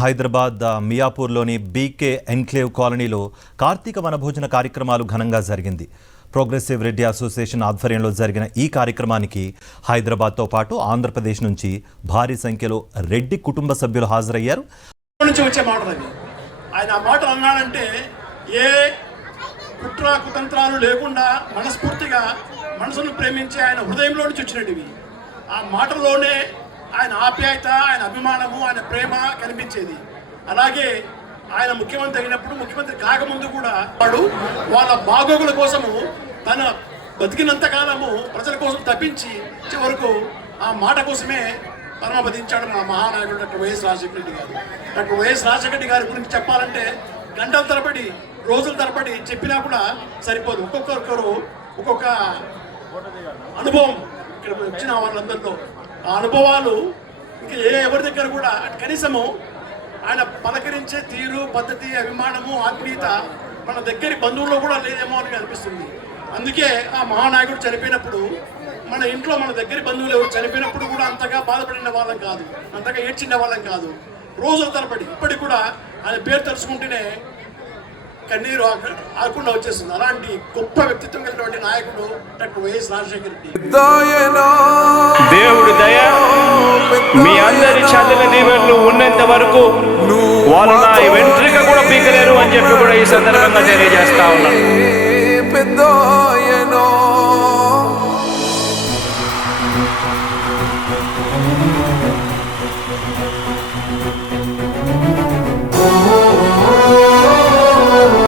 Hyderabad మియాపూర్లోని BK enclave కాలనీలో కార్తీక వనభోజన కార్యక్రమాలు ఘనంగా జరిగింది. ప్రోగ్రెసివ్ రెడ్డి అసోసియేషన్ ఆధ్వర్యంలో జరిగిన ఈ కార్యక్రమానికి హైదరాబాద్తో పాటు ఆంధ్రప్రదేశ్ నుంచి భారీ సంఖ్యలో రెడ్డి కుటుంబ సభ్యులు హాజరయ్యారు. ఆయన ఆ మాట అన్నాడంటే ఏ కుట్ర కుతంత్రాలు లేకుండా మనస్ఫూర్తిగా మనసును ప్రేమించి ఆయన హృదయంలో నుంచి వచ్చినవి. ఆ మాటల్లోనే ఆయన ఆప్యాయత, ఆయన అభిమానము, ఆయన ప్రేమ కనిపించేది. అలాగే ఆయన ముఖ్యమంత్రి అయినప్పుడు, ముఖ్యమంత్రి కాకముందు కూడా వాడు వాళ్ళ బాగోగుల కోసము తన బతికినంత కాలము ప్రజల కోసం తప్పించి చివరకు ఆ మాట కోసమే పరమపదించాడు మా మహానాయకుడు డాక్టర్ వైఎస్ రాజశేఖర రెడ్డి గారు. డాక్టర్ వైఎస్ రాజశేఖర రెడ్డి గారి గురించి చెప్పాలంటే గంటల తరబడి, రోజుల తరబడి చెప్పినా కూడా సరిపోదు. ఒక్కొక్కరు ఒక్కొక్క అనుభవం ఇక్కడ వచ్చిన వాళ్ళందరితో ఆ అనుభవాలు ఇంకా ఎవరి దగ్గర కూడా కనీసము ఆయన పలకరించే తీరు, పద్ధతి, అభిమానము, ఆత్మీయత మన దగ్గరి బంధువుల్లో కూడా లేదేమో అని అనిపిస్తుంది. అందుకే ఆ మహానాయకుడు చనిపోయినప్పుడు మన ఇంట్లో మన దగ్గర బంధువులు ఎవరు చనిపోయినప్పుడు కూడా అంతగా బాధపడిన వాళ్ళం కాదు, అంతగా ఏడ్చిన వాళ్ళం కాదు. రోజుల తరబడి ఇప్పటికి కూడా ఆయన పేరు తలుచుకుంటేనే కన్నీరు ఆకుండా వచ్చేస్తుంది. అలాంటి గొప్ప వ్యక్తిత్వం కలిగినటువంటి నాయకుడు డాక్టర్ వైఎస్ రాజశేఖర రెడ్డి. దేవుడి దయ మీ అందరి చదివిన దీవెనలు ఉన్నంత వరకు వాళ్ళు నా వెంట్రిక కూడా పీకలేరు అని చెప్పి కూడా ఈ సందర్భంగా తెలియజేస్తా ఉన్నాను.